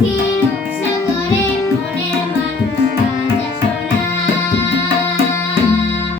see.